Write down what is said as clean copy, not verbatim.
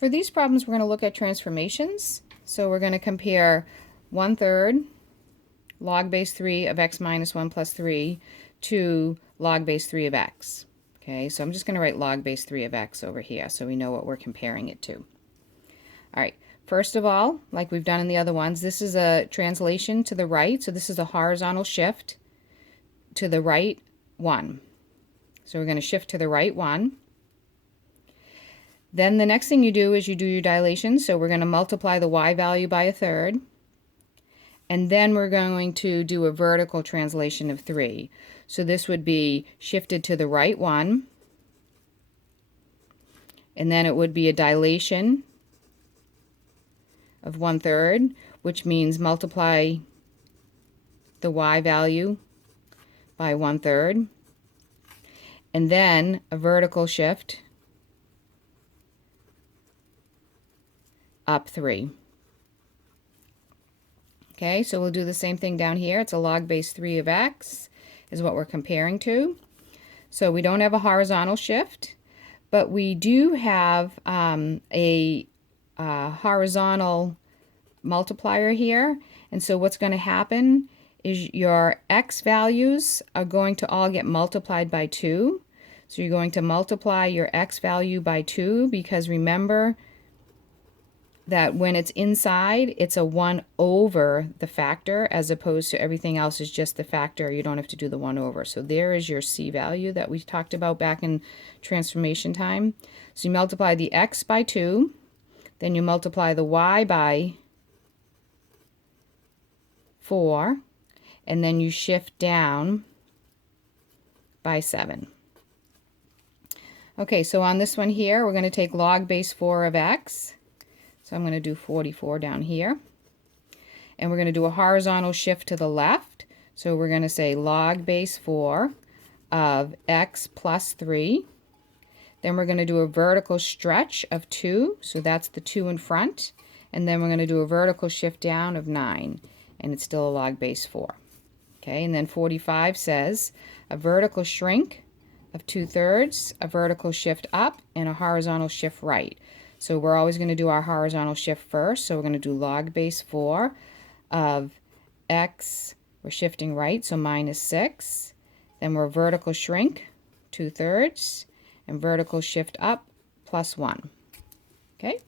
For these problems, we're going to look at transformations. So we're going to compare 1/3 log base 3 of x minus 1 plus 3 to log base 3 of x. Okay, so I'm just going to write log base 3 of x over here so we know what we're comparing it to. All right, first of all, like we've done in the other ones, this is a translation to the right. So this is a horizontal shift to the right 1. So we're going to shift to the right 1. Then the next thing you do is you do your dilation. So we're going to multiply the y value by 1/3. And then we're going to do a vertical translation of 3. So this would be shifted to the right 1. And then it would be a dilation of 1/3, which means multiply the y value by 1/3. And then a vertical shift up 3. Okay, so we'll do the same thing down here. It's a log base 3 of x is what we're comparing to. So we don't have a horizontal shift, but we do have a horizontal multiplier here. And so what's going to happen is your x values are going to all get multiplied by 2. So you're going to multiply your x value by 2 because remember that when it's inside, it's a 1 over the factor as opposed to everything else is just the factor. You don't have to do the 1 over. So there is your c value that we talked about back in transformation time. So you multiply the x by 2, then you multiply the y by 4, and then you shift down by 7. Okay, so on this one here, we're going to take log base 4 of x. So I'm going to do 44 down here. And we're going to do a horizontal shift to the left. So we're going to say log base 4 of x plus 3. Then we're going to do a vertical stretch of 2. So that's the 2 in front. And then we're going to do a vertical shift down of 9. And it's still a log base 4. Okay, and then 45 says a vertical shrink of 2/3, a vertical shift up, and a horizontal shift right. So we're always going to do our horizontal shift first. So we're going to do log base 4 of x, we're shifting right, so minus 6. Then we're vertical shrink, 2/3, and vertical shift up, plus 1. Okay?